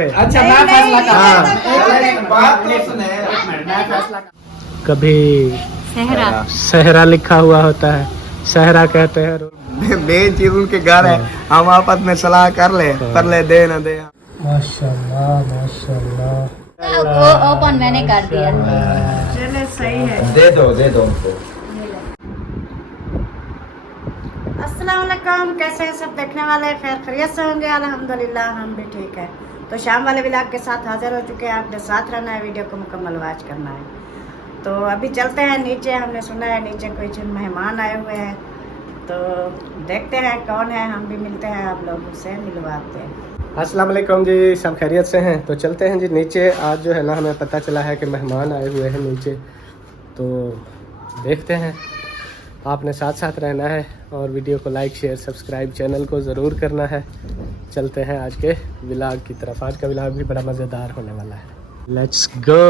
अच्छा मैं फैसला कर कभी सहरा लिखा हुआ होता है, सहरा कहते हैं। मेन चीज उनके घर है, हम आपस में सलाह कर ले, कर ले दे ना दे। माशाल्लाह माशाल्लाह। वो ओपन मैंने कर दिया। चले सही है। दे दो उनको। अस्सलाम वालेकुम, कैसे हैं सब देखने वाले? खैर खैरियत से होंगे? अल्हम्दुलिल्लाह हम भी ठीक है। तो शाम वाले व्लॉग के साथ हाजिर हो चुके हैं। आपने साथ रहना है, वीडियो को मुकम्मल वॉच करना है। तो अभी चलते हैं नीचे। हमने सुना है नीचे कुछ मेहमान आए हुए हैं, तो देखते हैं कौन है। हम भी मिलते हैं, आप लोगों से मिलवाते हैं। अस्सलाम वालेकुम जी, सब खैरियत से हैं? तो चलते हैं जी नीचे। आज जो है ना हमें पता चला है कि मेहमान आए हुए हैं नीचे, तो देखते हैं। आपने साथ साथ रहना है और वीडियो को लाइक शेयर सब्सक्राइब चैनल को ज़रूर करना है। चलते हैं आज के व्लॉग की तरफ। आज का व्लॉग भी बड़ा मज़ेदार होने वाला है। Let's go.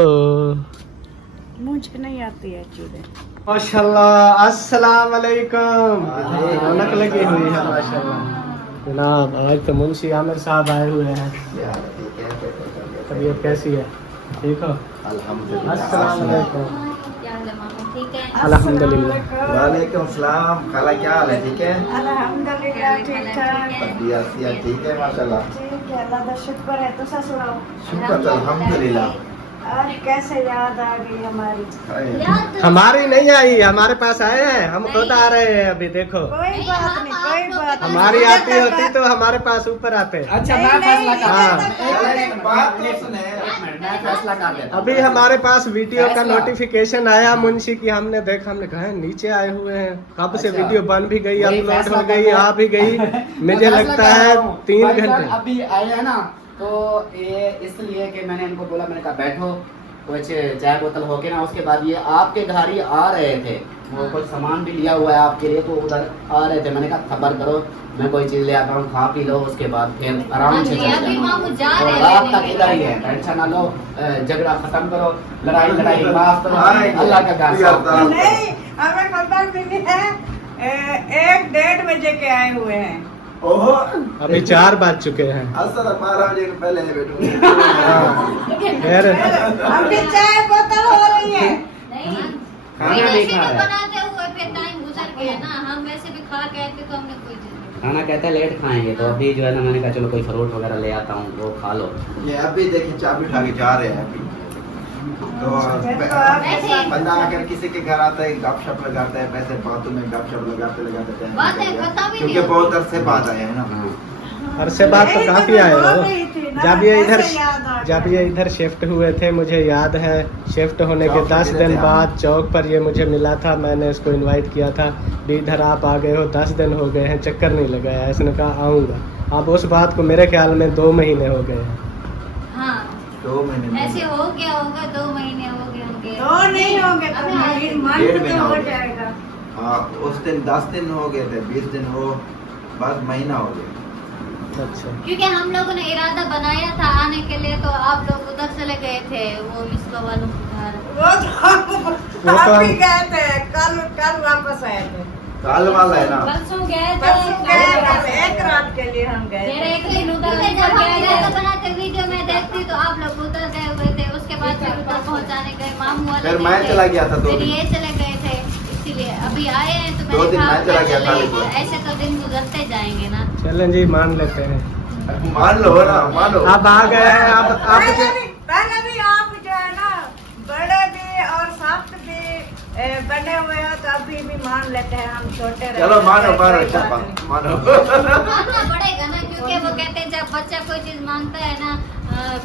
मुझ नहीं आती है चीज़ें। माशाल्लाह, अस्सलाम वालेकुम। रौनक लगी हुई है माशाल्लाह। जनाब आज तो मुंशी आमिर साहब आए हुए हैं। तबीयत कैसी है? ठीक हो? अस्सलाम वालेकुम। ठीक है, अल्हम्दुलिल्लाह। वालेकुम सलाम। खाला क्या हाल है? ठीक है अल्हम्दुलिल्लाह ठीक ठाक। तबीयत ठीक है माशाल्लाह। ठीक है, अल्लाह का शुक्र है। तो सुनाओ, शुक्र तो अल्हम्दुलिल्लाह। और कैसे याद आ गई हमारी? हमारी नहीं आई, हमारे पास आए हैं। हम खुद आ रहे हैं अभी। देखो कोई बात नहीं, कोई बात नहीं। हमारी आती होती तो हमारे पास ऊपर आते। अच्छा मैं फैसला हाँ। बात तो सुने। मैं फैसला कर देता हूं। अभी हमारे पास वीडियो का नोटिफिकेशन आया मुंशी की। हमने देखा, हमने कहा नीचे आए हुए हैं। कब से वीडियो बन भी गई, अपलोड हो गई, आ भी गई। मुझे लगता है 3 घंटे अभी आए हैं ना, तो ये इसलिए कि मैंने इनको बोला, मैंने कहा बैठो कुछ चाय बोतल हो के ना। उसके बाद ये आपके घर ही आ रहे थे, वो कुछ सामान भी लिया हुआ है आपके लिए, तो उधर आ रहे थे। मैंने कहा खबर करो, मैं कोई चीज़ ले आता हूँ, खा पी लो, उसके बाद फिर आराम से चले जाओ। रात तक इधर ही है, टेंशन ना लो, झगड़ा खत्म करो, लड़ाई माफ करो, अल्लाह का घर। नहीं, हमें खबर मिली है 1-1:30 बजे के आए हुए हैं। ओहो अभी 4 बज चुके हैं। असल 12 बजे के पहले बैठूंगी। फिर अभी चाय बोतल हो रही है। खाना नहीं खा रहे। बनाते हुए फिर टाइम गुजर गया ना। हम वैसे भी खा के आए थे, तो हमने कोई चीज़ नहीं खाना कहता है लेट खाएंगे, तो अभी जो है ना मैंने कहा चलो कोई फ्रूट वगैरह ले आता हूँ, वो खा लो। ये अभी देखिए चाबी उठा के जा रहे हैं अभी। तो बंदा अगर किसी के घर आता है गपशप लगाता है, पैसे बातों में गपशप लगाते बातें खत्म ही क्योंकि नहीं बहुत अरसे बाद आए हैं ना। अरसे बाद तो काफी आए हो। जब ये इधर याद आ गया। जब ये इधर शिफ्ट हुए थे, मुझे याद है, शिफ्ट होने के 10 दिन बाद चौक पर ये मुझे मिला था। मैंने इसको इनवाइट किया था भी इधर आप आ गए हो, 10 दिन हो गए हैं, चक्कर नहीं लगाया। इसने कहा आऊँगा। अब उस बात को मेरे ख्याल में 2 महीने हो गए हैं। हाँ 2 महीने ऐसे हो गया होगा, 2 महीने हो गए होंगे। 2 नहीं होंगे तो अभी मन डेढ़ तो महीना हो हो गया। जाएगा। हाँ उस दिन 10 दिन हो गए थे, 20 दिन हो, बस महीना हो गया। अच्छा, क्योंकि हम लोगों ने इरादा बनाया था आने के लिए, तो आप लोग उधर चले गए थे, वो मिसबा वालों के घर। वो तो आप ही गए थे, कल वापस आए थे। काल वाला है ना। परसों गए थे, परसों गए थे, 1 रात के लिए हम गए फिर थे। एक दिन उधर जब हम इरादा बनाते वीडियो में देखती तो आप लोग उधर गए हुए थे। उसके बाद फिर उधर पहुंचाने गए, मामू वाले फिर गए मैं थे, चला गया था 2 फिर दिन। ये चले गए थे। इसीलिए अभी आए हैं तो 2 मैंने दिन कहा मैं चला गया था चले, लेकिन। ऐसे तो दिन गुजरते जाएंगे ना। चलें जी, मान लेते हैं। मान लो ना, मानो। अब आ गए हैं। अब पहले भी आप जो है ना बड़े भी और सख्त भी बने हुए हो, तो अभी भी मान लेते हैं हम छोटे रहे। चलो मानो मानो कोई अच्छा बात नहीं। मानो। मानना पड़ेगा ना, क्योंकि वो कहते हैं जब बच्चा कोई चीज मांगता है ना,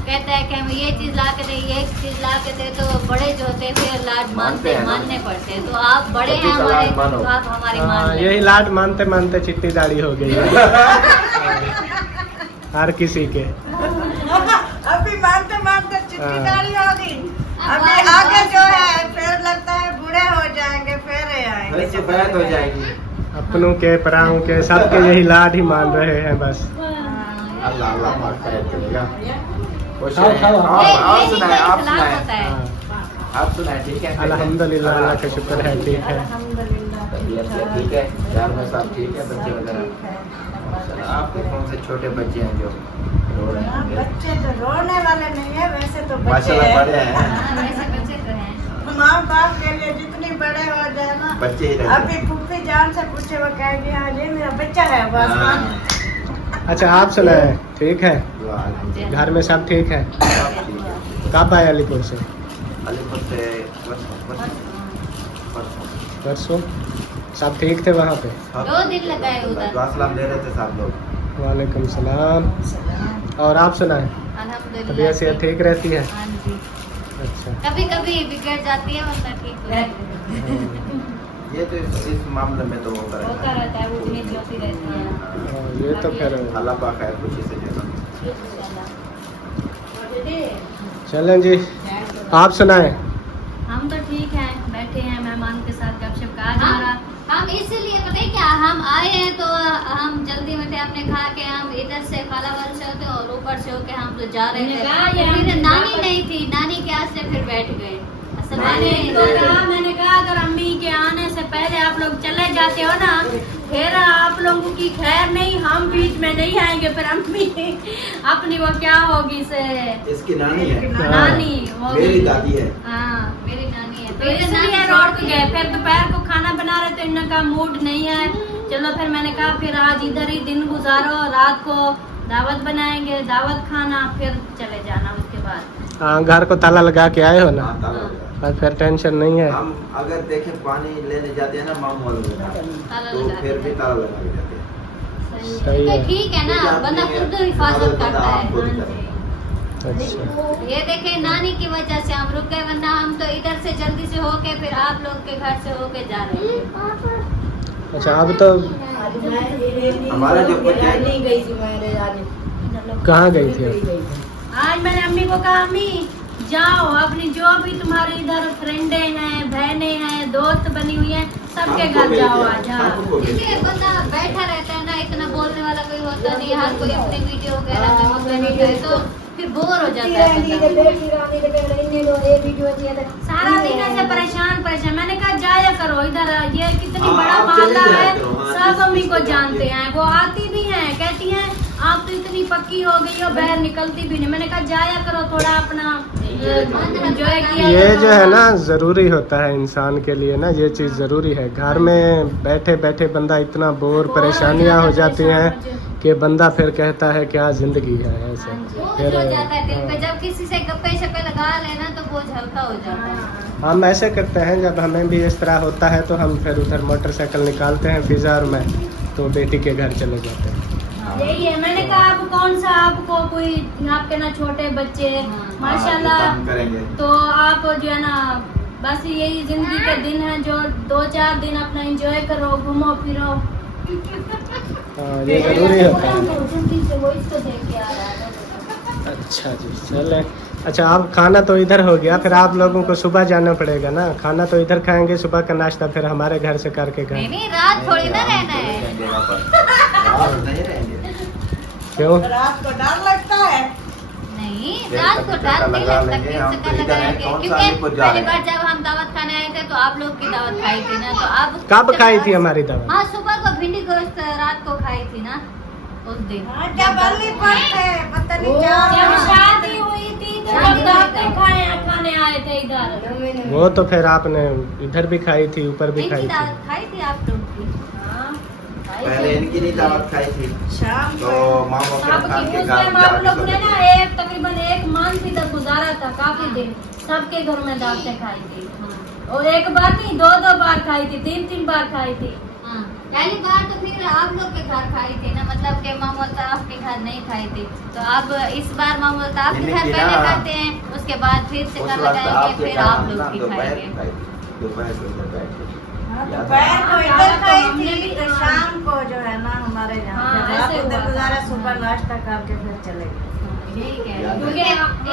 कहता है कि हम ये चीज ला के दे, ये चीज ला के दे, तो बड़े जो होते हैं फिर लाड मानते हैं ना। मानने पड़ते हैं। तो आप बड़े हैं बच्चे का हमारे, लाड मानो। तो आप हमारी मान हाँ, लें। यही लाड मानते मानते चिट्टी दाढ़ी हो गई है हर किसी के। अभी मानते मानते चिट्ठी हाँ। दाढ़ी हो गई। अभी आगे जो है फिर लगता है बूढ़े हो जाएंगे, फिर आएंगे। फिर सफेद हो जाएगी। अपनों के पराओं के सबके यही लाड ही मान रहे हैं बस। अल्लाह अल्लाह माफ करे चलेगा। खुश खाओ, रहें। खाओ। आप सुनाए, आप इखलास सुनाए, होता है। आप सुनाए। ठीक है अल्हम्दुलिल्लाह, अल्लाह का शुक्र है, ठीक है। अल्हम्दुलिल्लाह तबीयत से ठीक है, घर में सब ठीक है, बच्चे वगैरह। आपके कौन से छोटे बच्चे हैं जो रो रहे हाँ, हैं बच्चे तो रोने वाले नहीं है, वैसे तो बच्चे माशाल्लाह हैं। बड़े हैं हाँ, वैसे बच्चे तो हैं। माँ बाप के लिए जितनी बड़े हो जाए ना, बच्चे ही रहते अभी फूफी जान से पूछे वो कहेगी हाँ ये मेरा बच्चा है बस। हाँ, अच्छा आप सुनाए, ठीक है? दुआ अल्हम्दुलिल्लाह, घर में सब ठीक है? सब ठीक है। कब आए अलीपुर से? अलीपुर से परसों परसों। सब ठीक थे वहाँ पे? 2 दिन लगाए उधर। दुआ सलाम ले रहे थे सब लोग। वालेकुम सलाम। और आप सुनाए, अल्हम्दुलिल्लाह। तबीयत सेहत ठीक रहती है? हाँ जी। अच्छा। कभी कभी बिगड़ जाती है वरना ठीक हो जाती है। ये तो इस मामले में तो होता होता रहता है। रहता है, वो उम्मीद होती रहती है। हाँ, ये तो फिर अल्लाह पाक खैर खुशी से देना। चलें जी, आप सुनाए। हम तो ठीक हैं, बैठे हैं मेहमान के साथ गपशप का। आज हाँ। हमारा हम इसीलिए पता है क्या, हम आए हैं तो हम जल्दी में थे, हमने कहा कि हम इधर से कालाबाग से होते और ऊपर से होके हम तो जा रहे थे। फिर नानी नहीं थी, नानी के आस से फिर बैठ गए। असल मैंने कहा अगर अम्मी के आने से पहले आप लोग चले जाते हो ना, फिर आप लोगों की खैर नहीं, हम बीच में नहीं आएंगे, फिर अम्मी अपनी वो क्या होगी से इसकी नानी है, नानी होगी। मेरी दादी है। हाँ, मेरी नानी है तो इसलिए रोक गए। फिर दोपहर को खाना बना रहे तो इनका मूड नहीं है, चलो फिर मैंने कहा फिर आज इधर ही दिन गुजारो, रात को दावत बनाएंगे, दावत खाना, फिर चले जाना उसके बाद। हाँ, घर को ताला लगा के आए हो ना, हाँ, ताला लगा। और फिर टेंशन नहीं है। हम अगर देखें पानी लेने जाते हैं ना मामू वालों के साथ, ताला तो लगा फिर के। भी ताला लगा के जाते हैं। सही है। ठीक है ना, बंदा खुद हिफाजत करता है। अच्छा, ये देखे नानी की वजह से हम रुक गए, वरना हम तो इधर से जल्दी से होके फिर आप लोग के घर से होके जा रहे थे। अच्छा अब तो हमारा जो बच्चा है कहाँ गई थी आप? आज मैंने अम्मी को कहा अम्मी जाओ, अपनी जो भी तुम्हारी इधर फ्रेंडे हैं, बहने हैं, दोस्त बनी हुई हैं, सबके घर जाओ आज। हाँ। इसलिए बंदा बैठा रहता है ना, इतना बोलने वाला कोई होता नहीं, हर कोई अपनी वीडियो वगैरह में मगन होता है, तो फिर बोर हो जाता है बंदा। सारा दिन ऐसे परेशान। मैंने कहा जाया करो इधर, ये कितनी हाँ, बड़ा आप मोहल्ला चले जाया है, करो, हाँ, सब अम्मी को चले जानते जाया हैं। वो आती भी हैं, कहती हैं आप तो इतनी पक्की हो गई हो, बाहर निकलती भी नहीं। मैंने कहा जाया करो, थोड़ा अपना एंजॉय किया ये करो। जो है ना जरूरी होता है इंसान के लिए ना, ये चीज़ जरूरी है। घर में बैठे बैठे बंदा इतना बोर, परेशानियां हो जाती हैं कि बंदा फिर कहता है क्या जिंदगी है ऐसे। बोझ हो जाता है दिल पे, जब किसी से गप्पे शप्पे लगा लेना तो बोझ हल्का हो जाता है। हम ऐसे करते हैं, जब हमें भी इस तरह होता है तो हम फिर उधर मोटरसाइकिल निकालते हैं फिजा और मैं, तो बेटी के घर चले जाते हैं। यही है, मैंने कहा अब कौन सा आपको कोई आपके ना छोटे बच्चे माशाल्लाह, काम करेंगे। तो आप जो है ना बस यही जिंदगी के दिन है, जो 2-4 दिन अपना एंजॉय करो, घूमो फिरो। हाँ, ये जरूरी होता है। जल्दी से वो इसको देख के आ रहा है। अच्छा जी, चले। अच्छा, आप खाना तो इधर हो गया, फिर आप लोगों को सुबह जाना पड़ेगा ना, खाना तो इधर खाएंगे, सुबह का नाश्ता फिर हमारे घर से करके नहीं घर। नहीं, रात थोड़ी ना रहना है। रहेंगे वहाँ पर। रात नहीं रहेंगे। क्यों? रात को डर लगता है। नहीं, फिर रात को चक्कर डर नहीं लगा लगता, लेंगे, फिर हम चक्कर तो इधर हैं, लगाएंगे। कौन सा क्योंकि अलीपुर जा पहली रहे बार हैं? जब हम दावत खाने आए थे तो आप लोग की दावत खाई थी ना, तो अब कब खाई थी हमारी दवा? हाँ, सुबह को भिंडी गोश्त रात को खाई थी ना उस दिन। हाँ, जब अली पड़ते पता नहीं क्या जब शादी हुई थी तो शादी जब दावतें हुई थी। खाने आए थे इधर। वो तो फिर आपने इधर भी खाई थी, ऊपर भी इनकी खाई थी। दावत खाई थी आप लोग की। हाँ, पहले इनकी नहीं दावत खाई थी, शाम तो को मामा के आपकी खान के उस घर टाइम आप जाके लोगों ने सोते ना थे। तकरीबन 1 मंथ इधर गुजारा था, काफी दिन सबके घर में दावतें खाई थी। हाँ। और एक बार नहीं, 2-2 बार खाई थी, 3-3 बार खाई थी। हाँ, पहली बार तो फिर आप लोग के घर खाई थी ना, मतलब कि मामूल ताफ के घर नहीं खाई थी। तो अब इस बार मामूल ताफ के घर इनकी पहले ना- करते हैं, उसके बाद फिर उस चक्कर वक्त लगाएंगे, आपके फिर घर आप हम लोग ना की दोपहर खाएंगे। को खाई थी, दोपहर को उधर बैठ के। हाँ, याद है? दोपहर को इधर खाई थी, तो हाँ। शाम को जो है ना हमारे यहाँ हाँ, पे रात ऐसे इधर हुआ। गुजारा, सुबह नाश्ता करके फिर चले गए। ठीक है, याद है। क्योंकि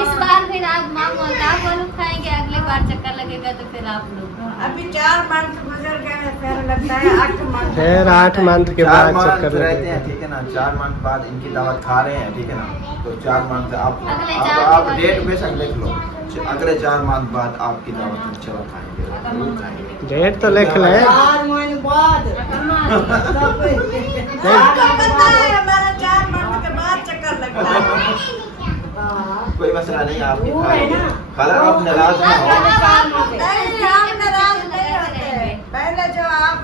इस बार फिर आप मामूल ताफ वालों खाएंगे, अगली बार चक्कर लगेगा तो फिर आप लोग। अभी 4 मंथ गुजर गए, फिर लगता है 8 मंथ। फिर 8 मंथ के 4 बाद मंथ चक्कर रहते लगेगा। हैं, ठीक है ना। 4 मंथ बाद इनकी दावत खा रहे हैं, ठीक है ना। तो 4 मंथ आप अगले आप 4 आप के बाद डेट बेशक लिख लो, अगले 4 मंथ बाद आपकी दावत इंशाल्लाह खाएंगे, जरूर खाएंगे। डेट तो लिख लें। 4 महीने बाद नहीं, आपको पता है हमारा 4 मंथ के बाद चक्कर लगता है। हाँ। कोई मसला नहीं, आप वो है ना। खाला आप नाराज ना हो। नहीं, हम नाराज नहीं होते। पहले जो आप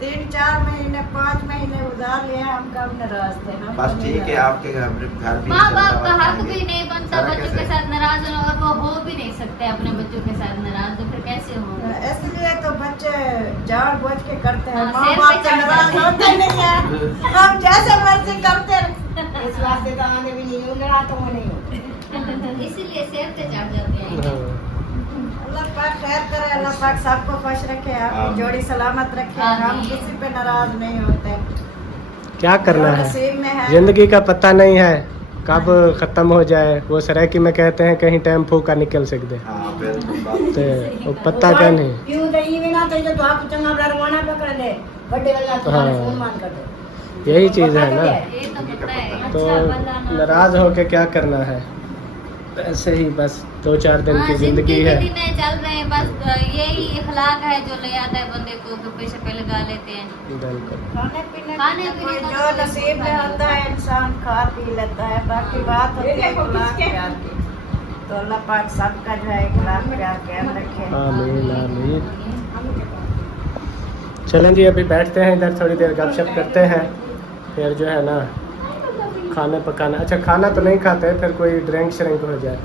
3-4 महीने 5 महीने उधार लिए हम कब नाराज थे। हम बस ठीक है, आपके घर भी माँ बाप चलता का हुआ हक खाएंगे। भी नहीं बनता सारा बच्चों कैसे? के साथ नाराज होना, और वो हो भी नहीं सकते अपने बच्चों के साथ नाराज, तो फिर कैसे होंगे? इसलिए तो बच्चे जान बुझ के करते हैं। हाँ, माँ सिर बाप पे से चढ़ नाराज जाते हैं। होते नहीं है। हम जैसे मर्जी करते रहे। इस वास्ते तो आने भी नहीं होंगे, रातों में नहीं होंगे। इसीलिए सिर पे चढ़ जाते हैं। हाँ। अल्लाह पाक खैर करे, अल्लाह पाक सबको खुश रखे, आपकी आमीन। जोड़ी सलामत रखे। हम आमीन। किसी पे नाराज नहीं होते। क्या करना जो है, नसीब में है। जिंदगी का पता नहीं है कब खत्म हो जाए। वो सरायकी में कहते हैं कहीं टाइम फूका निकल सकते, हाँ, फिर बात- तो वो पता क्या नहीं। क्यों दही में ना तो जो आप चंगा बड़ा रवाना पकड़ ले बड़े वाला तुम्हारे हाँ। फोन मान कर दे। यही चीज है ना। ये तो पता है। तो नाराज होके क्या करना है, ऐसे ही बस 2-4 दिन हाँ, की जिंदगी है। दिन चल रहे हैं, बस यही इखलाक है जो ले आता है बंदे को, गप्पे शप्पे लगा लेते हैं। बिल्कुल। खाने पीने खाने का पीने का जो तो नसीब में होता है इंसान खा पी लेता है। बाकी बात होती है इखलाक प्यार की। तो अल्लाह पाक सबका जो है इखलाक प्यार कायम रखे। आमीन आमीन। चलें जी, अभी बैठते हैं इधर, थोड़ी देर गपशप करते हैं, फिर जो है ना खाने पकाना। अच्छा, खाना तो नहीं खाते, फिर कोई ड्रिंक श्रिंक हो जाए।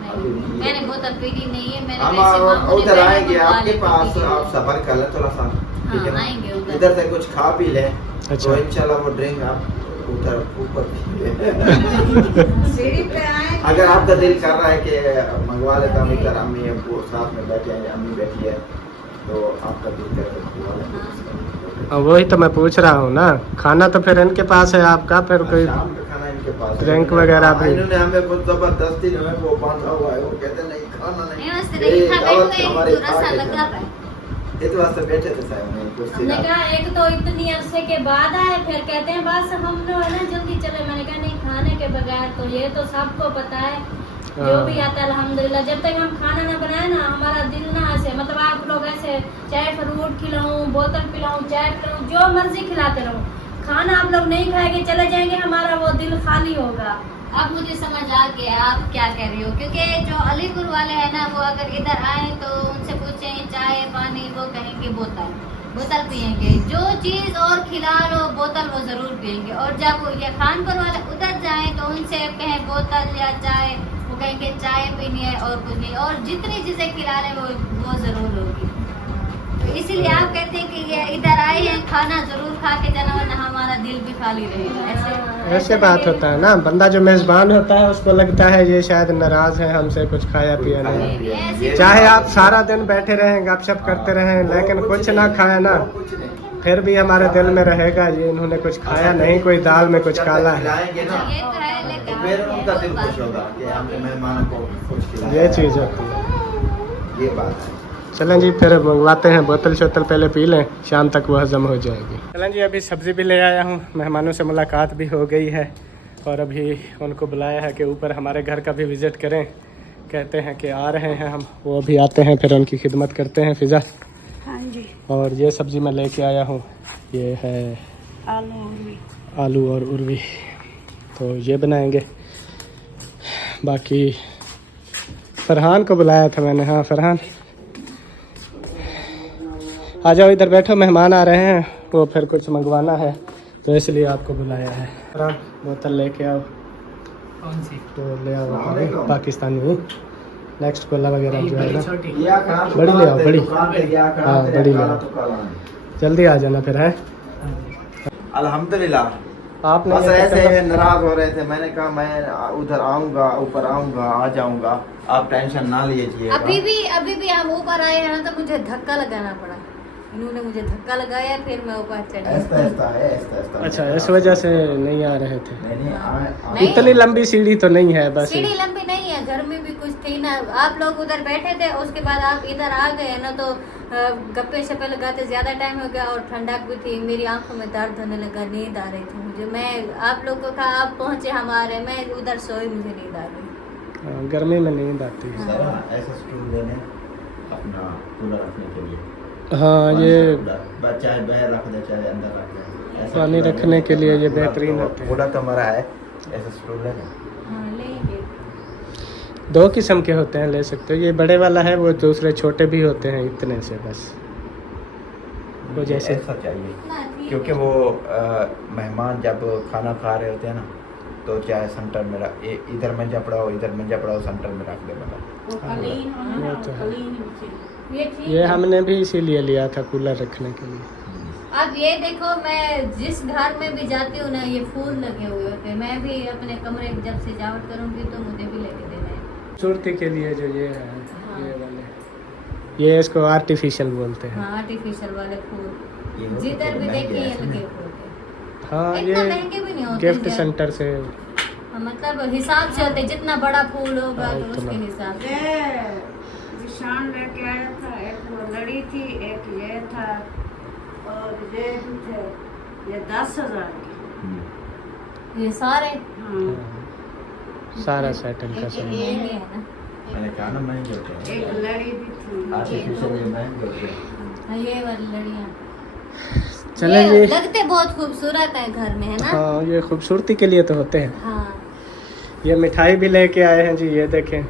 नहीं, मैंने बोतल पीनी नहीं है। मैंने हम वैसे मामू ने उधर पहले आएंगे मंगवा आपके ली पास, थी। आप सफर कर लें थोड़ा सा, ठीक है ना? आएंगे उधर। इधर से कुछ खा पी लें, अच्छा। तो इंशाल्लाह वो ड्रिंक आप उधर ऊपर पी लें। सीढ़ी पे आए। अगर आपका दिल कर रहा है कि मंगवा लेता हूँ इधर, अम्मी अब्बू साथ में बैठे हैं, अम्मी बैठी है, तो आपका दिल करे तो मंगवा लें। और वही तो मैं पूछ रहा हूँ ना, खाना तो फिर इनके पास है, आपका फिर कोई शाम का खाना इनके पास है। ड्रिंक वगैरह भी? इन्होंने हमें बहुत जबरदस्ती जो है वो बांधा हुआ है, वो कहते नहीं खाना नहीं। नहीं, बस नहीं ये था, दावत बैठ गए, हमारी थोड़ा खा सा के लगा जाना। था। इस वास्ते बैठे थे साहब, नहीं कुर्सी हमने डाल। कहा एक तो इतनी अरसे के बाद आए, फिर कहते हैं बस हम लोग है ना जल्दी चले। मैंने कहा नहीं, खाने के बगैर तो ये तो सबको पता है, जो भी आता है अल्हम्दुलिल्लाह। जब तक हम खाना ना बनाए ना, हमारा दिल ना ऐसे, मतलब आप लोग ऐसे चाहे फ्रूट खिलाऊं, बोतल पिलाऊं, चाय पिलाऊं, जो मर्जी खिलाते रहो, खाना आप लोग नहीं खाएंगे चले जाएंगे, हमारा वो दिल खाली होगा। अब मुझे समझ आ गया आप क्या कह रही हो, क्योंकि जो अलीपुर वाले हैं ना, वो अगर इधर आए तो उनसे पूछें चाय पानी, वो कहेंगे बोतल पियेंगे। जो चीज और खिला लो बोतल वो जरूर पियेंगे। और जब ये खानपुर वाले उधर जाएं तो उनसे कहें बोतल या चाय, वो कहेंगे चाय पीनी है और कुछ नहीं, और जितनी चीजें खिला रहे वो जरूर होगी। तो इसीलिए आप कहते हैं कि ये इधर आए हैं, खाना जरूर खा के जाना, वरना हमारा दिल भी खाली रहेगा। ऐसे बात होता है ना, बंदा जो मेजबान होता है उसको लगता है ये शायद नाराज है हमसे, कुछ खाया पिया नहीं। ये चाहे आप सारा दिन बैठे रहें, गपशप करते रहें, लेकिन कुछ ना खाया ना, कुछ नहीं। फिर भी हमारे दिल में रहेगा ये इन्होंने कुछ खाया नहीं, कोई दाल में कुछ जब तक काला है। खिलाएंगे ना, ये तो है, तो लेकिन फिर उनका दिल खुश होगा कि हमने मेहमानों को कुछ खिलाया। ये चीज़ होती है। ये बात है। चलें जी, फिर मंगवाते हैं, बोतल शोतल पहले पी लें, शाम तक वो हजम हो जाएगी। चलें जी, अभी सब्ज़ी भी ले आया हूँ, मेहमानों से मुलाकात भी हो गई है, और अभी उनको बुलाया है कि ऊपर हमारे घर का भी विज़िट करें। कहते हैं कि आ रहे हैं हम, वो अभी आते हैं, फिर उनकी खिदमत करते हैं। फ़िज़ा, हाँ जी। और ये सब्ज़ी मैं लेके आया हूँ, ये है आलू और उर्वी, तो ये बनाएंगे। बाकी फरहान को बुलाया था मैंने। हाँ फरहान, आ जाओ, इधर बैठो, मेहमान आ रहे हैं, वो फिर कुछ मंगवाना है तो इसलिए आपको बुलाया है। फरहान, बोतल लेके आओ। कौन सी? तो ले आओ पाकिस्तानी, नेक्स्ट कोला वगैरह जो है ना, छोटी। बड़ी ले आओ, बड़ी। हाँ, बड़ी ले आओ। जल्दी आ जाना फिर है। अल्हम्दुलिल्लाह। आपने बस ये ऐसे नाराज हो रहे थे, मैंने कहा मैं उधर आऊंगा, ऊपर आऊंगा, आ जाऊंगा, आप टेंशन ना लीजिएगा। अभी भी हम ऊपर आए हैं ना, तो मुझे धक्का लगाना पड़ा। इन्होंने मुझे धक्का लगाया, फिर मैं ऊपर चढ़ी। ऐसा है, ऐसा। अच्छा, इस वजह से नहीं आ रहे थे। नहीं। इतनी लंबी सीढ़ी तो नहीं है, बस सीढ़ी लंबी नहीं है, घर में भी कुछ थी ना। आप लोग उधर बैठे थे, उसके बाद आप इधर आ गए ना, तो गप्पे शप्पे लगाते ज्यादा टाइम हो गया, और ठंडक भी थी, मेरी आंखों में दर्द होने लगा, नींद आ रही थी मुझे। मैं आप लोग को कहा आप पहुंचे, हम आ रहे, मैं उधर सोई, मुझे नींद आ गई। गर्मी में नींद आती है। ऐसा स्टूल देने अपना कूलर रखने के लिए। हाँ, ये चाहे बाहर रख दे, चाहे अंदर रख दे, पानी रखने के लिए ये बेहतरीन होते हैं। पूरा कमरा है, ऐसा स्टूल है ना, 2 किस्म के होते हैं, ले सकते हो। ये बड़े वाला है, वो दूसरे छोटे भी होते हैं इतने से बस। वो जैसे ऐसा चाहिए, क्योंकि वो मेहमान जब खाना खा रहे होते हैं ना, तो चाहे सेंटर में इधर मंजा पड़ा हो, इधर मंजा पड़ा हो, सेंटर में रख दे वाला। वो तो है। ये ठीक ये है। हमने भी इसीलिए लिया था कूलर रखने के लिए। अब ये देखो, मैं जिस घर में भी जाती हूँ ना, ये फूल लगे हुए होते हैं। मैं भी अपने कमरे की जब सजावट करूँगी तो मुझे भी लेके देना है। खूबसूरती के लिए जो ये है, हाँ। ये वाले, ये इसको आर्टिफिशियल बोलते हैं। हाँ, आर्टिफिशियल वाले फूल ये वो जिधर तो भी महंगे देखिए ये हैं। लगे फूल के। हाँ, इतना ये महंगे भी नहीं होते गिफ्ट हैं। सेंटर से। हाँ, मतलब हिसाब से होते हैं, जितना बड़ा फूल होगा हाँ, तो उसके उतना। हिसाब से। ये निशान लेके आया था, एक वो लड़ी थी, एक ये था, और ये भी थे, ये 10,000 की। ये सारे हाँ, सारा सेट इनका ये सामान। है ना। मैंने कहा ना महंगे होते हैं, एक लड़ी भी थी। आर्टिफिशियल ये महंगे होते हैं। हाँ, ये वाली लड़ियाँ चलें ये ये, लगते बहुत खूबसूरत है घर में, है ना। हाँ ये खूबसूरती के लिए तो होते हैं। हाँ, ये मिठाई भी लेके आए हैं जी, ये देखें।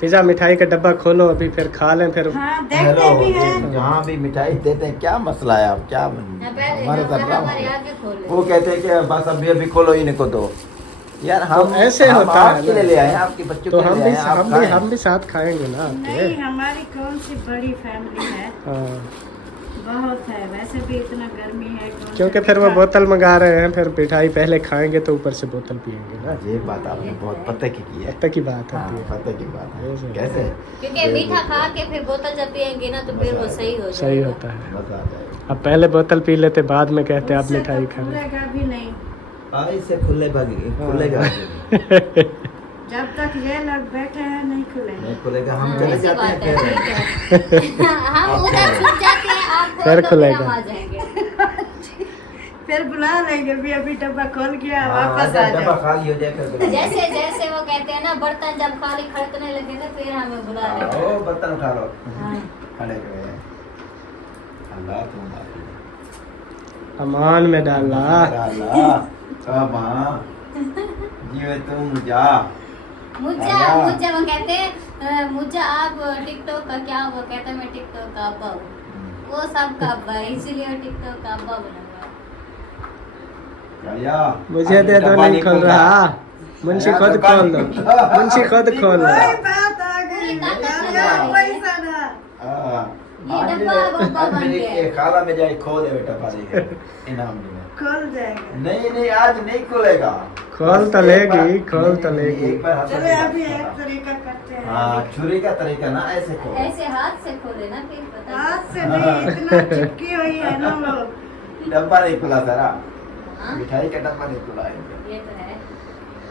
फिजा मिठाई का डब्बा खोलो अभी, फिर खा लें फिर। हाँ, देखते हेलो, भी हैं। जहाँ भी मिठाई देते हैं, क्या मसला है? आप क्या हमारे साथ राम हमारे हो? आगे खोल वो कहते हैं कि बस अभी अभी खोलो, इनको दो। यार हम तो ऐसे हम होता है आपके ना। लिए ले आए हैं, आपके बच्चों तो के हम लिए भी आए हैं, आप हम भी खाएं। हम भी साथ खाएंगे ना आपके। नहीं, हमारी कौन सी बड़ी फैमिली है, हाँ, बहुत है। वैसे भी इतना गर्मी है, कौन क्योंकि सा फिर वो मीठा- बोतल मंगा रहे हैं, फिर मिठाई पहले खाएंगे तो ऊपर से बोतल पियेंगे ना। ये बात आपने बहुत पते की है। पता की बात हाँ, होती है। पते की बात है। ऐसे। कैसे? क्योंकि मीठा खा के फिर बोतल जब पियेंगे ना तो फिर वो सही हो सही जाएगा। होता है। मजा आ जाएगा। अब पहले बोतल पी लेते, बाद में कहते आप उससे मिठाई तो खा रहे खुलेगा भी नहीं। हाँ, इससे खुलेगा। हैं। जब तक ये लोग बैठे हैं नहीं खुलेगा। नहीं खुलेगा, हम हाँ, चले ऐसी जाते हैं बात है, फिर। ठीक है। हम उधर छुप जाते हैं, आप खोल फिर दो, खुलेगा। हम आ जाएंगे। फिर बुला लेंगे भी, अभी डब्बा खोल गया, हाँ, वापस जब आ डब्बा जाओ। खाली हो जाए फिर बुला लेंगे। जैसे जैसे वो कहते हैं ना, बर्तन जब खाली खड़कने लगे ना फिर हमें बुला हाँ, लेंगे। ओ बर्तन उठा लो, हाँ। खड़े हुए हैं। अल्लाह तुम अमान में डाला। जीवे तुम जा। मुझे हाँ। मुझे वो कहते हैं, मुझे आप टिकटॉक का क्या, वो कहता है मैं टिकटॉक का अब्बा हूँ। वो सब का अब्बा है, इसीलिए वो टिकटॉक का अब्बा बना हुआ है। गया। मुझे दे दो, डब्बा नहीं खोल रहा। मुंशी खुद डब्बा खोल दो, नहीं खुला। मुंशी खुद खोल वही दो। बात आ गई, ये काका यार, का पैसा ना। हाँ। ये आज डब्बा बब्बा आज बन मेरे गया है। के खाला में जाए खो दे बेटा पानी के इनाम में। खोल जाएगा। नहीं नहीं, आज नहीं खुलेगा। खोल तो बस एक लेगी, बार- खोल नहीं, तो नहीं, लेगी। एक बार हाथ चलो से अभी बात एक करो। तरीका करते हैं। हाँ, छुरी का तरीका ना ऐसे खोलो। ऐसे हाथ से खोले ना फिर पता हाथ से हाँ। नहीं, इतना चिपकी हुई है ना वो। डब्बा नहीं खुला सारा, हाँ, मिठाई का डब्बा नहीं खुला है। ये तो है।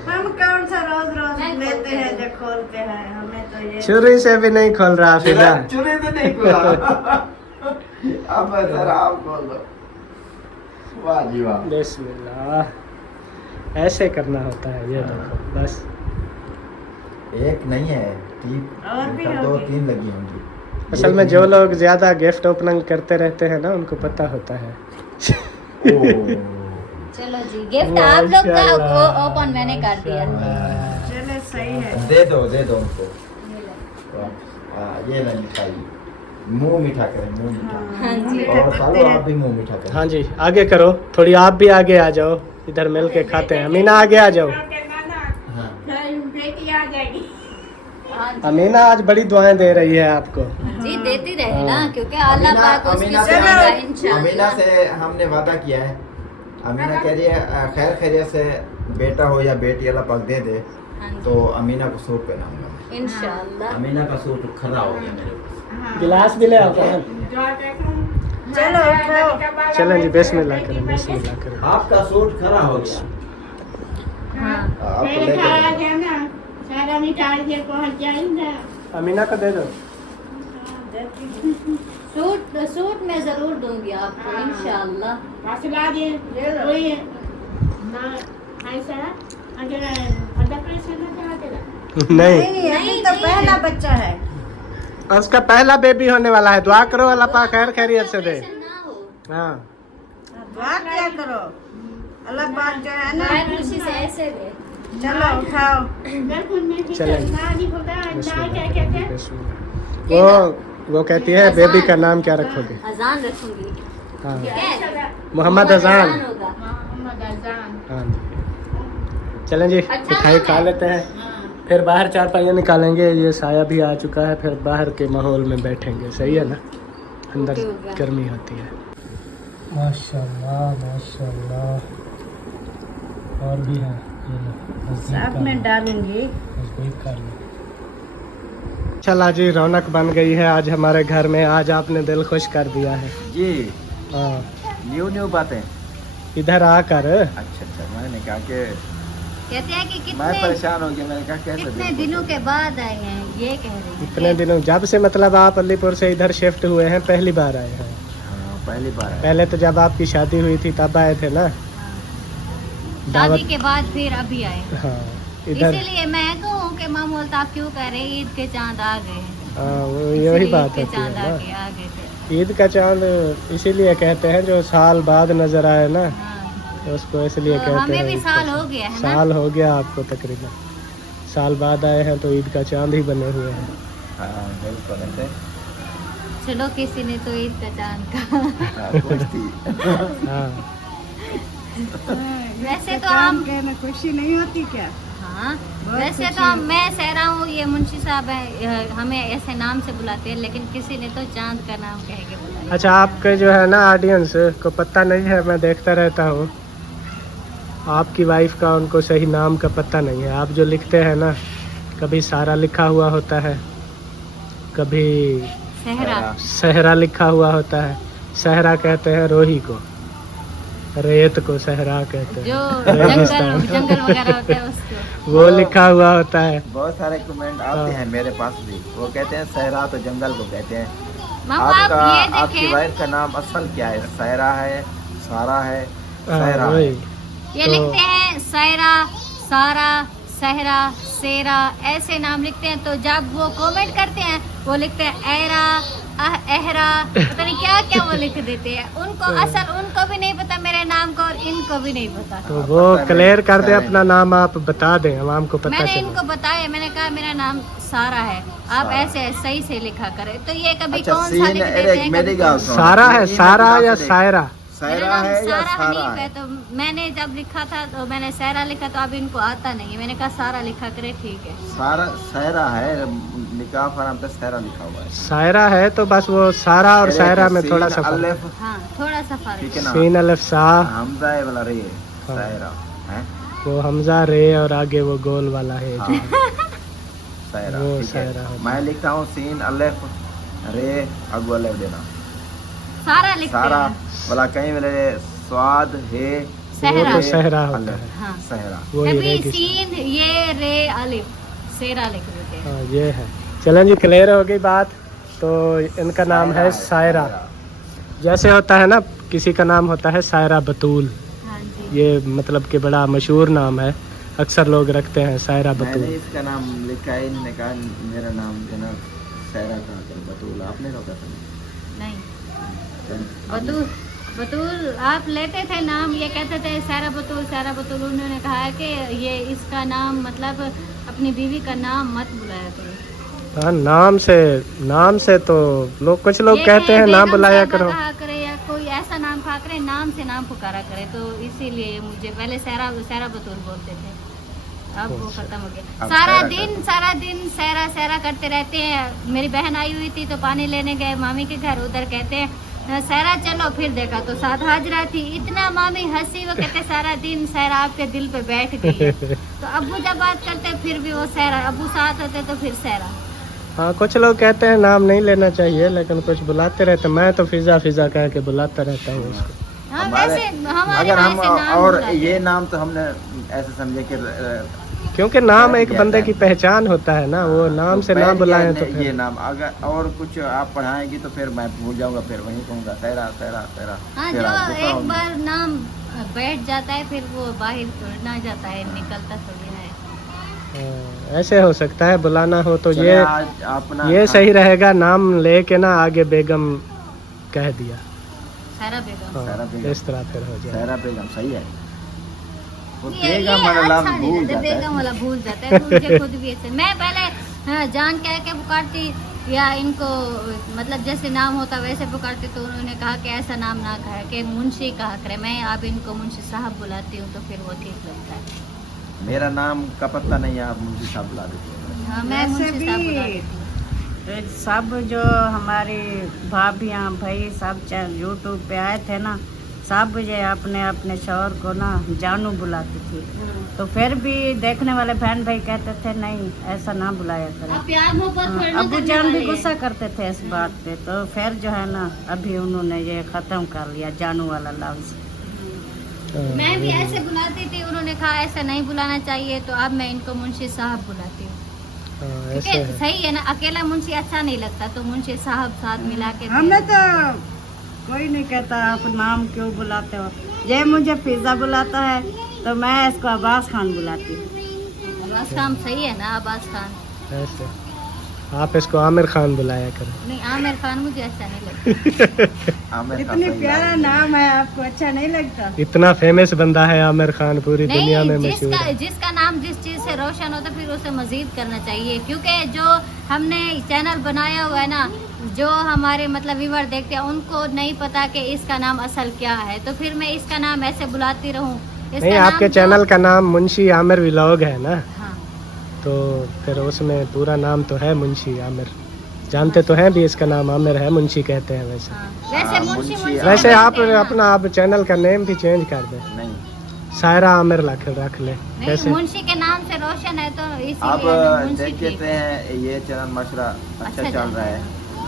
हम कौन सा रोज रोज मैं लेते खोलते हैं हूँ। जो खोलते हैं, हमें तो ये छुरी से भी नहीं खोल रहा फिजा। छुरी से नहीं खुला। अब सर आप खोल दो। वाह जी वाह। बिस्मिल्लाह, ऐसे करना होता है। ये देखो बस। एक नहीं है, तीन और भी दो होगी। तीन लगी होंगी। असल में जो लोग ज्यादा गिफ्ट ओपनिंग करते रहते हैं ना, उनको पता होता है। चलो जी, गिफ्ट आप लोग का माशाल्लाह। ओपन मैंने कर दिया। चले सही है। दे दो उनको। ये लो। ये ना मिठाई, मुंह मीठा करें, मुंह मीठा। हाँ जी। और सालो आप भी मुंह मीठा करें। हाँ जी, आगे करो थोड़ी, आप भी आगे आ जाओ, इधर मिल के खाते हैं। अमीना आगे आ जाओ। हाँ। हाँ जी। अमीना आज बड़ी दुआएं दे रही है आपको। जी देती रहे ना, हाँ। क्योंकि अल्लाह पाक उसकी अमीना से सुनेगा अमीना इंशाअल्लाह। से हमने वादा किया है। अमीना कह रही है खैर खैरियत से बेटा हो या बेटी अल्लाह पाक दे दे, हाँ जी, तो अमीना को सूट पहनाऊंगा मैं। इंशाअल्लाह। अमीना का सूट खरा हो गया मेरे ऊपर। गिलास भी ले आओ बहन। चलो उठाओ। चलें जी, बिस्मिल्लाह करें, बिस्मिल्लाह करें। आपका सूट खरा हो गया। हाँ, आपको लेकर अमीना को दे दो। सूट मैं जरूर दूंगी आपको इंशाअल्लाह। नहीं, नहीं, अभी तो पहला बच्चा है। उसका पहला बेबी होने वाला है। दुआ करो अल्लाह पाक खैर खैरियत से दे। ऑपरेशन ना हो, हाँ, दुआ क्या करो, अल्लाह पाक जो है ना। मैं खुशी से ऐसे दे। चलो उठाओ। चलें। वो कहती है बेबी का नाम क्या रखोगे? अजान रखूंगी। हाँ ठीक है? मोहम्मद अजान। होगा। हाँ जी चलें जी अच्छा मिठाई खा लेते हैं फिर बाहर चारपाइयाँ निकालेंगे। ये साया भी आ चुका है फिर बाहर के माहौल में बैठेंगे। सही है ना अंदर ओके, हो गया। गर्मी होती है। माशाल्लाह माशाल्लाह और भी है ये लो, नज़दीक सब कर मैं लो, डालूंगी। नज़दीक कर लो। चला जी रौनक बन गई है आज हमारे घर में। आज आपने दिल खुश कर दिया है। जी हाँ न्यू बातें। इधर आकर अच्छा मैंने कहा कि कहते हैं कि मैं कितने परेशान हो गया। मैंने कहा कैसे कितने देखो? दिनों के बाद आए हैं, ये कह रही हैं। इतने दिनों जब से मतलब आप अलीपुर से इधर शिफ्ट हुए हैं पहली बार आए हैं? हाँ, पहली बार है। पहले तो जब आपकी शादी हुई थी तब आए थे ना? शादी के बाद फिर अभी आए। हाँ इधर इसीलिए मैं कहूँ कि माँ बोलता आप क्यों कह रहे हैं, ईद के चांद आ गए हैं। हाँ वो यही इसलिए बात ईद के होती है चांद ना। आ गए थे। ईद का चांद इसीलिए कहते हैं जो साल बाद नजर आए ना हाँ। तो उसको इसलिए तो कहते हैं हमें भी ईद का साल चांद। हो गया है ना। साल हो गया आपको तकरीबन। साल बाद आए हैं तो ईद का चांद ही बने हुए हैं। हाँ बिल्कुल ऐसे। चलो किसी ने तो ईद का चांद का। हाँ, खुश थी। हाँ वैसे तो काम हम के में खुशी नहीं होती क्या? हाँ बहुत वैसे खुशी तो हम मैं सहरा हूँ, ये मुंशी साहब है, हमें ऐसे नाम से बुलाते हैं, लेकिन किसी ने तो चांद का नाम कह के बुलाया। अच्छा आपके जो है ना ऑडियंस को पता नहीं है, मैं देखता रहता हूँ आपकी वाइफ का उनको सही नाम का पता नहीं है। आप जो लिखते हैं ना कभी सारा लिखा हुआ होता है कभी सहरा। सहरा लिखा हुआ होता है। सहरा कहते हैं रोही को, रेत को सहरा कहते जो हैं जंगल रेगिस्तान। जंगल वगैरह होते हैं उसको। वो लिखा हुआ होता है। बहुत सारे कमेंट आते हाँ। हैं मेरे पास भी। वो कहते हैं सहरा तो जंगल को कहते हैं। मामा आप आपका ये आपकी देखें, वाइफ का नाम असल क्या है? सहरा है, सारा है, हाँ, सहरा है। वही ये तो- लिखते हैं सहरा, सारा, सहरा, सेरा, ऐसे नाम लिखते हैं। तो जब वो कमेंट करते हैं वो लिखते हैं एरा, एहरा, पता नहीं क्या क्या वो लिख देते हैं। उनको असल उनको भी नहीं पता मेरे नाम को और इनको भी नहीं पता। तो वो क्लियर कर दे अपना नाम, आप बता दें हम हमको पता मैंने चले। इनको बताया, मैंने कहा मेरा नाम सारा है, आप सारा। ऐसे सही से लिखा करें। तो ये कभी अच्छा कौन सा सीन लिख देते अरे हैं, मेरी कभी गाल कौन सुनो। सारा है, सीन सारा बता या दे। सायरा? मेरा सहरा नाम है या सारा सारा हनीफ है। है? तो मैंने जब लिखा था तो मैंने सहरा लिखा, तो अब इनको आता नहीं है। मैंने कहा सारा लिखा करे, ठीक है। सारा सहरा है, निकाह फराम पे सहरा लिखा हुआ है। सायरा है तो बस वो सारा और सायरा में थोड़ा सा सीन फर्क। अलिफ, हाँ थोड़ा सा फर्क ठीक है। है ना? सीन अलिफ सा, हमजा है वाला रे हाँ। सहरा है। वो हमजा रे और आगे वो गोल वाला है जो। हाँ, सहरा वो ठीक है। सहरा है। मैं लिखता हूँ सीन अलिफ रे अगु अलिफ देना। सारा लिखते सारा हैं। वाला कहीं मेरे स्वाद है वो सहरा। तो सहरा होता अलिफ, है। हाँ। सहरा। वो ही कभी रेगिस्तान। सीन ये रे अलिफ सेरा लिख देते हैं। हाँ ये है। चलें जी क्लियर हो गई बात। तो इनका नाम है सायरा। जैसे होता है ना किसी का नाम होता है सायरा बतूल, हाँ जी। ये मतलब कि बड़ा मशहूर नाम है, अक्सर लोग रखते हैं सायरा मैंने बतूल। इसका नाम लिखा है, इन्होंने कहा मेरा नाम जो है ना सहरा कहा कर बतूल। आपने रोका था? नहीं आपने- बतूल, बतूल आप लेते थे नाम, ये कहते थे सारा बतूल, सारा बतूल। उन्होंने कहा कि ये इसका नाम मतलब अपनी बीवी का नाम मत बुलाया करो। हाँ नाम से तो लोग कुछ लोग ये कहते हैं बेगम नाम बुलाया साहबा करो। कहा करे या कोई ऐसा नाम कहा करे, नाम से नाम पुकारा करे। तो इसीलिए मुझे पहले सारा सारा बतूल बोलते थे, अब वो खत्म हो गया। अब सारा सहरा दिन सहरा सहरा करते रहते हैं। मेरी बहन आई हुई थी तो पानी लेने गए मामी के घर, उधर कहते हैं सहरा चलो, फिर देखा तो साथ हाजरा थी। इतना मामी हंसी, वो कहते सारा दिन सहरा आपके दिल पे बैठ गई है। तो अब्बू जब बात करते फिर भी वो सहरा, अब्बू साथ होते तो फिर सहरा। हाँ कुछ लोग कहते हैं नाम नहीं लेना चाहिए, लेकिन कुछ बुलाते रहते। मैं तो फिजा फिजा कह के बुलाता रहता हूँ उसको। हाँ हमारे- वैसे हमारे अगर यहाँ हम से नाम और बुलाते ये हैं। नाम तो हमने ऐसे समझे कि क्योंकि नाम एक बैठ बंदे गया की है। पहचान होता है ना, वो नाम से बैठ नाम बुलाएं गया तो ये फिर नाम। अगर और कुछ आप पढ़ाएंगी तो फिर मैं भूल जाऊंगा, फिर वही कहूँगा सहरा सहरा सहरा। हाँ फिर जो आप गुस्सा एक होंगे। बार नाम बैठ जाता है फिर वो बाहर ना जाता है, निकलता थोड़ी ना है। ऐसे हो सकता है बुलाना हो तो चलिए, आज अपना ये सही रहेगा नाम लेके ना आगे बेगम कह दिया। सारा बेगम। हाँ, सारा बेगम। इस तरह फिर हो जाए। सहरा बेगम सही है। वो ये बेगम वाला अच्छा लफ्ज नहीं भूल लगता, जाता बेगम है। वाला भूल जाता है। मुझे खुद भी ऐसे, मैं पहले हाँ जान कह के पुकारती या इनको मतलब जैसे नाम होता वैसे पुकारते, तो उन्होंने कहा कि ऐसा नाम ना कहे, कि मुंशी कहा करे। मैं अब इनको मुंशी साहब बुलाती हूँ तो फिर वो ठीक लगता है। मेरा नाम का पता नहीं है, आप मुझे साहब बुला देते हैं। हाँ मैं वैसे मुंशी साहब बुला भी देती हूँ। सब जो हमारी भाभियाँ भाई सब यूट्यूब पे आए थे ना, सब ये अपने अपने शौहर को ना जानू बुलाती थी। तो फिर भी देखने वाले बहन भाई कहते थे नहीं ऐसा ना बुलाया अब करें। प्यार मोहब्बत थोड़ी ना अबू करने जान भी वाले हैं। गुस्सा करते थे इस बात पे, तो फिर जो है ना अभी उन्होंने ये खत्म कर लिया जानू वाला लफ्ज। मैं भी ऐसे बुलाती थी, उन्होंने कहा ऐसा नहीं बुलाना चाहिए, तो अब मैं इनको मुंशी साहब बुलाती हूँ। ऐसे ठीक है, है। सही है ना, अकेला मुंशी अच्छा नहीं लगता, तो मुंशी साहब साथ मिला के हमें तो कोई नहीं कहता आप नाम क्यों बुलाते हो। ये मुझे फिजा बुलाता है तो मैं इसको अब्बास खान बुलाती हूँ। अब्बास खान सही है ना, अब्बास खान। ऐसे आप इसको आमिर खान बुलाया करो। नहीं आमिर खान मुझे अच्छा नहीं लगता। आमिर खान इतनी सही प्यारा नाम है। नाम है, आपको अच्छा नहीं लगता? इतना फेमस बंदा है आमिर खान, पूरी दुनिया में नहीं, मशहूर है। जिसका नाम जिस चीज से रोशन होता फिर उसे मजीद करना चाहिए, क्योंकि जो हमने चैनल बनाया हुआ है ना, जो हमारे मतलब व्यूअर देखते हैं उनको नहीं पता कि इसका नाम असल क्या है, तो फिर मैं इसका नाम ऐसे बुलाती रहूं। नहीं, आपके चैनल का नाम मुंशी आमिर व्लॉग है ना, हाँ, तो फिर उसमें पूरा नाम तो है मुंशी आमिर। जानते तो हैं भी इसका नाम आमिर है, मुंशी कहते हैं वैसे। हाँ। वैसे हाँ, मुंशी मुंशी मुंशी वैसे आप कहते हैं ना। अपना आप चैनल का नेम भी चेंज कर दें, नहीं, सायरा आमिर रख ले। नहीं, कैसे? मुंशी के नाम से रोशन है तो आप इसीलिए मुंशी देख ठीक कहते हैं ये चैनल माशाल्लाह अच्छा चल रहा है,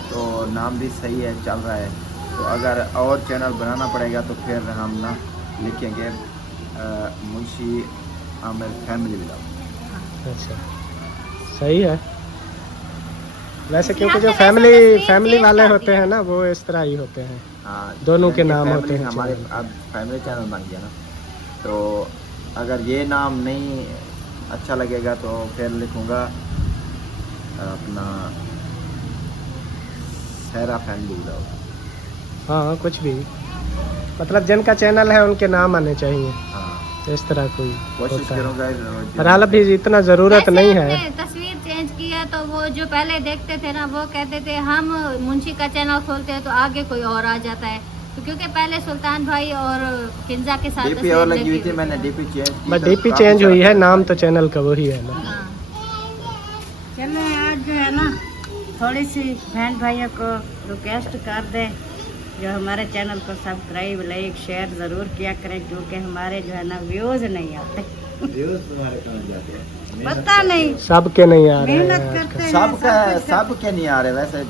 तो नाम भी सही है, चल रहा है। तो अगर और चैनल बनाना पड़ेगा तो फिर हम ना लिखेंगे मुंशी आमिर फैमिली व्लॉग। अच्छा, सही है वैसे, क्योंकि यहाँ जो पे वैसे फैमिली तस्वीर चेंज वाले कर होते दी। हैं ना वो इस तरह ही होते हैं। हाँ, दोनों के यानी कि नाम फैमिली होते हैं हमारे चैनल। अब फैमिली चैनल बन गया ना, तो अगर ये नाम नहीं अच्छा लगेगा तो फिर लिखूँगा अपना सहरा फैमिली व्लॉग। हाँ, कुछ भी मतलब जिनका चैनल है उनके नाम आने चाहिए, हाँ, इस तरह कोई कोशिश होता है। करूँगा। पर हाल अभी इतना ज़रूरत वैसे नहीं है। हमने तस्वीर चेंज किया तो वो जो पहले देखते थे ना वो कहते थे हम मुंशी का चैनल खोलते हैं तो आगे कोई और आ जाता है, तो क्योंकि पहले सुल्तान भाई और किंजा के साथ डीपी तस्वीर और लगी हुई लगी थी, मैंने है। डीपी चेंज की। बस तो डीपी काफी चेंज हुई है, सारा नाम तो चैनल का वही है ना। हाँ। चलो आज जो है ना थोड़ी सी बहन भाइयों को रिक्वेस्ट कर दे, जो हमारे चैनल को सब्सक्राइब लाइक शेयर ज़रूर किया करें, क्योंकि हमारे जो है ना व्यूज़ नहीं आते। व्यूज़ तुम्हारे कहाँ जाते हैं? पता नहीं, सबके नहीं आ रहे मेहनत हैं करते हैं सबका सब कुछ सब के नहीं आ रहे वैसे।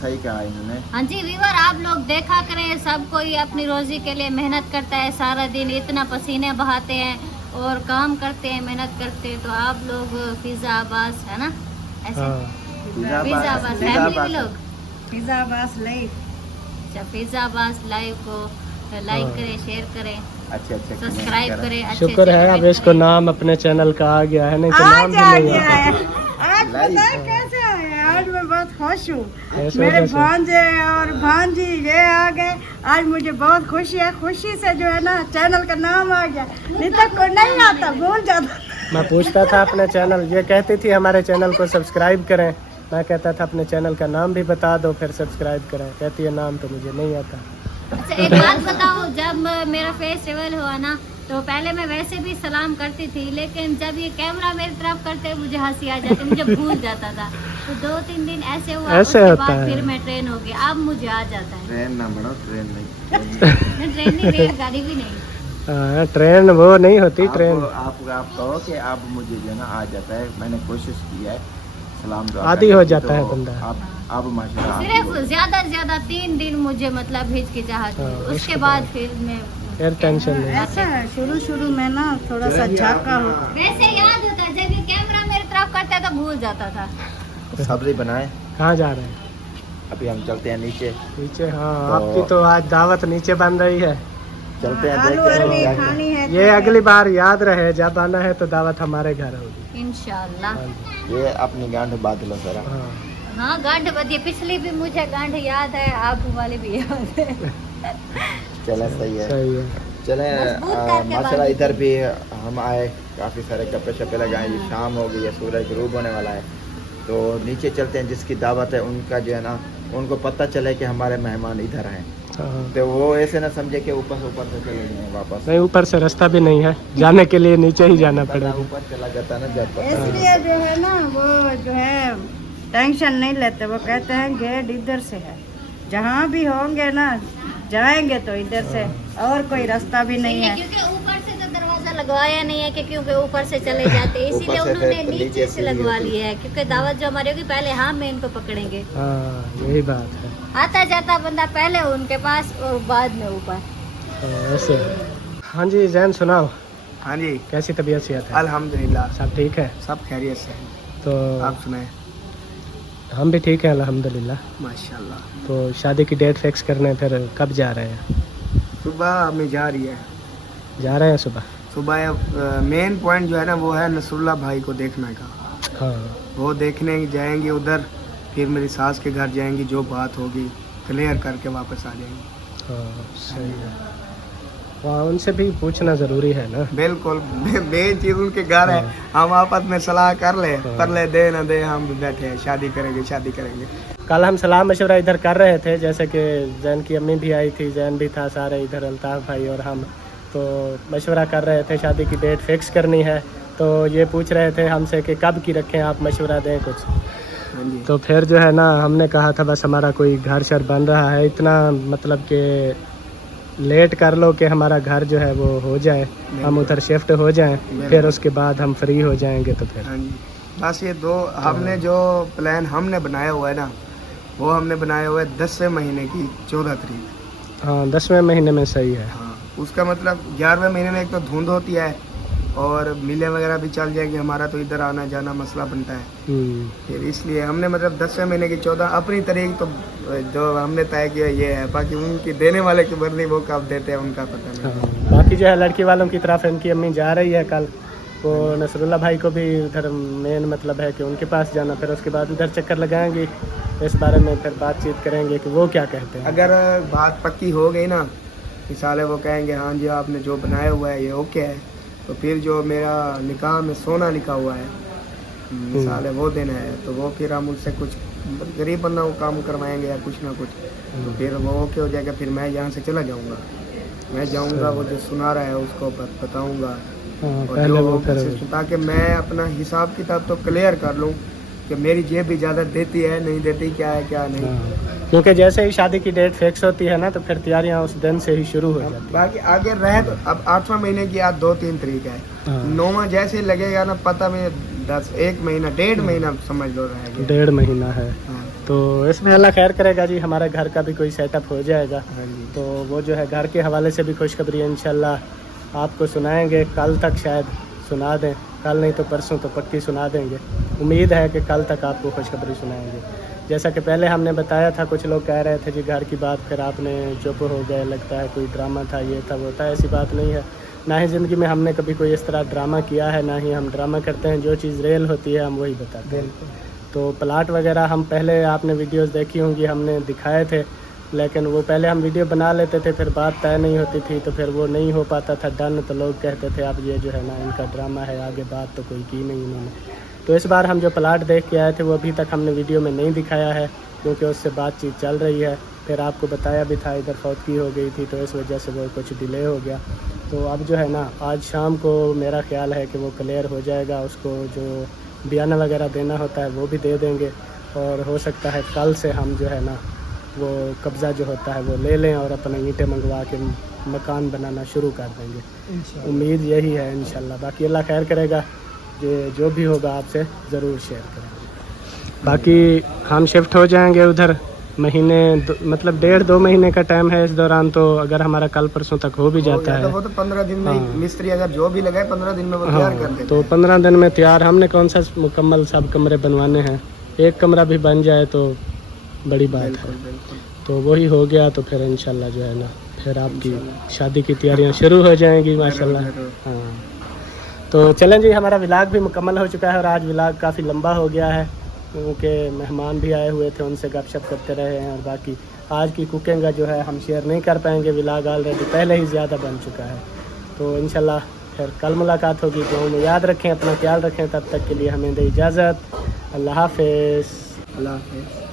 सही कहा इन्होंने। हाँ जी व्यूअर, आप लोग देखा करें, सब कोई अपनी रोजी के लिए मेहनत करता है, सारा दिन इतना पसीने बहाते हैं और काम करते हैं, मेहनत करते हैं, तो आप लोग फिजा आबास है ना ऐसे हाँ। फिजा आबास फैमिली लोग फिजा अब्बास लाइफ। अच्छा फिजा आबास लाइव को लाइक हाँ। करें, शेयर करें, अच्छे अच्छे comment सब्सक्राइब करें। करें, अच्छे शुक्र से है अब comment इसको करें। नाम अपने चैनल का आ गया है, नहीं तो नाम आज भी आ नहीं गया आता। है, आज पता है कैसे आया, आज मैं बहुत खुश हूँ। ऐसे मेरे वजह से। भांजे और भांजी ये आ गए, आज मुझे बहुत खुशी है। खुशी से जो है ना चैनल का नाम आ गया, नहीं तो कोई नहीं आता, भूल जाता। मैं पूछता था अपने चैनल, ये कहती थी हमारे चैनल को सब्सक्राइब करें, मैं कहता था अपने चैनल का नाम भी बता दो फिर सब्सक्राइब करें, कहती है नाम तो मुझे नहीं आता। अच्छा एक बात बताओ, जब मेरा फेस्टिवल हुआ ना तो पहले मैं वैसे भी सलाम करती थी, लेकिन जब ये कैमरा मेरी तरफ करते मुझे हंसी आ जाती, मुझे भूल जाता था। तो 2-3 दिन ऐसे हुआ, ऐसे उसके होता बाद है। फिर मैं ट्रेन हो गई, अब मुझे आ जाता है। ट्रेन ना बढ़ो, ट्रेन नहीं। मैं ट्रेन नहीं, रेलगाड़ी भी नहीं। हाँ, ट्रेन वो नहीं होती ट्रेन। आप कहो कि आप मुझे जो है ना आ जाता है, मैंने कोशिश की है सलाम दुआ आदी करने हो की, जाता है तो बंदा। अब माशाल्लाह आदी सिर्फ हो। ज्यादा से ज्यादा 3 दिन मुझे मतलब हिचकिचाहट हुई, हाँ, उसके उसके बाद बाद फिर मैं फिर टेंशन नहीं। ऐसा है, शुरू में ना थोड़ा सा झाका हो। वैसे याद होता है जब ये कैमरा मेरी तरफ करता है तो भूल जाता था। सब्जी बनाए, कहाँ जा रहे हैं? अभी हम चलते हैं नीचे, नीचे। हाँ, तो- आपकी तो आज दावत नीचे बन रही है। चलते हैं आलू देखते हैं अरबी क्या खानी है ये तो अगली बार याद रहे, जब आना है तो दावत हमारे घर होगी। इंशाल्लाह। हाँ जी। ये अपनी गांठ बांध लो जरा। हाँ, हाँ गांठ बदी, पिछली भी मुझे गांठ याद है, आप वाले भी याद है। चले सही है, सही है। चले मजबूत करके माशाल्लाह। बांध इधर भी हम आए काफ़ी सारे कपड़े शपड़े लगाए, ये शाम हो गई है, सूरज गुरूब होने वाला है। तो नीचे चलते हैं, जिसकी दावत है उनका जो है ना, उनको पता चले कि हमारे मेहमान इधर हैं, तो वो ऐसे ना समझे कि ऊपर से चले जाएं वापस। नहीं, ऊपर से रास्ता भी नहीं है, जाने के लिए नीचे ही जाना पड़ेगा। ऊपर चला जाता है ना जब इसलिए जो है ना वो जो है टेंशन नहीं लेते, वो कहते हैं गेट इधर से है, जहाँ भी होंगे ना जाएंगे तो इधर से, और कोई रास्ता भी नहीं है। क्योंकि ऊपर से तो दरवाजा लगवाया नहीं है कि क्योंकि ऊपर से चले जाते, इसीलिए उन्होंने नीचे से लगवा लिया है, क्योंकि दावत जो हमारी होगी पहले हम मेन को पकड़ेंगे। हाँ, यही बात है। आता जाता बंदा पहले उनके पास और बाद में ऊपर। ऐसे। हाँ जी जैन, सुनाओ। हाँ जी, कैसी तबीयत सेहत है? अल्हम्दुलिल्लाह सब ठीक है? सब खैरियत से है। तो आप सुनाए? हम भी ठीक हैं अल्हम्दुलिल्लाह। माशाल्लाह। तो शादी की डेट फिक्स करने फिर कब जा रहे हैं? सुबह में जा रही है। जा रहे हैं सुबह? सुबह मेन पॉइंट जो है ना वो है नसरुल्लाह भाई को देखने का। हाँ। वो देखने जाएंगे उधर, फिर मेरी सास के घर जाएंगी, जो बात होगी क्लियर करके वापस आ जाएंगे। हाँ सही है। वहाँ उनसे भी पूछना ज़रूरी है ना। बिल्कुल, मेन चीज़ उनके घर है, हम आपस में सलाह कर ले, कर ले, दे ना दे, हम बैठे हैं, शादी करेंगे शादी करेंगे। कल हम सलाह मशवरा इधर कर रहे थे, जैसे कि जैन की अम्मी भी आई थी, जैन भी था, सारे इधर अल्ताफ़ भाई और हम, तो मशवरा कर रहे थे, शादी की डेट फिक्स करनी है। तो ये पूछ रहे थे हमसे कि कब की रखें, आप मशवरा दें कुछ। हाँ जी। तो फिर जो है ना हमने कहा था बस हमारा कोई घर शर बन रहा है, इतना मतलब कि लेट कर लो कि हमारा घर जो है वो हो जाए, हम उधर शिफ्ट हो जाएं, फिर उसके बाद हम फ्री हो जाएंगे। तो फिर हाँ जी, बस ये दो हमने जो प्लान हमने बनाया हुआ है ना, वो हमने बनाया हुआ है 10वें महीने की 14 तारीख। हाँ 10वें महीने में सही है। हाँ, उसका मतलब 11वें महीने में एक तो धुंध होती है और मिले वगैरह भी चल जाएगी, हमारा तो इधर आना जाना मसला बनता है। फिर इसलिए हमने मतलब 10वें महीने की 14 अपनी तारीख तो जो हमने तय किया ये है, बाकी उनकी देने वाले की मर्जी, वो कब देते हैं उनका पता नहीं। हाँ, बाकी जो है लड़की वालों की तरफ इनकी अम्मी जा रही है कल, वो नसरुल्लाह भाई को भी उधर मेन मतलब है कि उनके पास जाना, फिर उसके बाद उधर चक्कर लगाएंगे, इस बारे में फिर बातचीत करेंगे कि वो क्या कहते हैं। अगर बात पक्की हो गई ना, मिसाल वो कहेंगे हाँ जी आपने जो बनाया हुआ है ये ओके है, तो फिर जो मेरा निकाह में सोना लिखा हुआ है मिसाल है वो देना है, तो वो फिर हम उससे कुछ गरीब बंदा वो काम करवाएंगे या कुछ ना कुछ, तो फिर वो ओके हो जाएगा। फिर मैं यहाँ से चला जाऊँगा, मैं जाऊँगा, वो जो सुना रहा है उसको बताऊँगा, और जो वो ताकि मैं अपना हिसाब किताब तो क्लियर कर लूँ कि मेरी जेब भी ज़्यादा देती है नहीं देती, क्या है क्या नहीं। क्योंकि जैसे ही शादी की डेट फिक्स होती है ना तो फिर तैयारियां उस दिन से ही शुरू हो जाती हैं। बाकी आगे रहे तो अब 8वें महीने की आज 2-3 तारीख है, 9वां जैसे ही लगेगा ना पता में 1 महीना 1.5 महीना समझ लो रहेगा, 1.5 महीना है। हाँ। तो इसमें अल्लाह खैर करेगा जी, हमारे घर का भी कोई सेटअप हो जाएगा। हाँ जी। तो वो जो है घर के हवाले से भी खुशखबरी इंशाल्लाह आपको सुनाएंगे, कल तक शायद सुना दें, कल नहीं तो परसों तो पक्की सुना देंगे। उम्मीद है कि कल तक आपको खुशखबरी सुनाएंगे। जैसा कि पहले हमने बताया था, कुछ लोग कह रहे थे जी घर की बात, फिर आपने चुप हो गए, लगता है कोई ड्रामा था, ये था वो था। ऐसी बात नहीं है, ना ही ज़िंदगी में हमने कभी कोई इस तरह ड्रामा किया है, ना ही हम ड्रामा करते हैं। जो चीज़ रियल होती है हम वही बताते हैं। तो प्लाट वगैरह हम पहले आपने वीडियोस देखी होंगी, हमने दिखाए थे, लेकिन वो पहले हम वीडियो बना लेते थे, फिर बात तय नहीं होती थी, तो फिर वो नहीं हो पाता था डन, तो लोग कहते थे अब ये जो है ना इनका ड्रामा है, आगे बात तो कोई की नहीं इन्होंने। तो इस बार हम जो प्लाट देख के आए थे वो अभी तक हमने वीडियो में नहीं दिखाया है, क्योंकि उससे बातचीत चल रही है। फिर आपको बताया भी था इधर फौतगी हो गई थी, तो इस वजह से वो कुछ डिले हो गया। तो अब जो है ना आज शाम को मेरा ख्याल है कि वो क्लियर हो जाएगा, उसको जो बयाना वगैरह देना होता है वो भी दे देंगे, और हो सकता है कल से हम जो है ना वो कब्ज़ा जो होता है वो ले लें और अपने ईंटें मंगवा के मकान बनाना शुरू कर देंगे। उम्मीद यही है इंशाल्लाह। बाकी अल्लाह खैर करेगा, जो भी होगा आपसे ज़रूर शेयर करेंगे। बाकी हम शिफ्ट हो जाएंगे उधर महीने मतलब 1.5-2 महीने का टाइम है इस दौरान, तो अगर हमारा कल परसों तक हो भी जाता है तो वो तो 15 दिन में हाँ। मिस्त्री अगर जो भी लगाए 15 दिन में वो तैयार कर देते। तो 15 दिन में तैयार। हमने कौन सा मुकम्मल सब कमरे बनवाने हैं, एक कमरा भी बन जाए तो बड़ी बात है। तो वही हो गया तो फिर इंशाल्लाह जो है ना फिर आपकी शादी की तैयारियां शुरू हो जाएंगी माशाल्लाह। हाँ तो चलें जी, हमारा व्लॉग भी मुकम्मल हो चुका है, और आज व्लॉग काफ़ी लंबा हो गया है क्योंकि मेहमान भी आए हुए थे, उनसे गपशप करते रहे हैं। और बाकी आज की कुकिंग का जो है हम शेयर नहीं कर पाएंगे, व्लॉग ऑलरेडी पहले ही ज़्यादा बन चुका है। तो इंशाल्लाह फिर कल मुलाकात होगी। तो हमें याद रखें, अपना ख्याल रखें। तब तक के लिए हमें दे इजाज़त। अल्लाह हाफ़िज़। अल्लाह हाफ़िज़।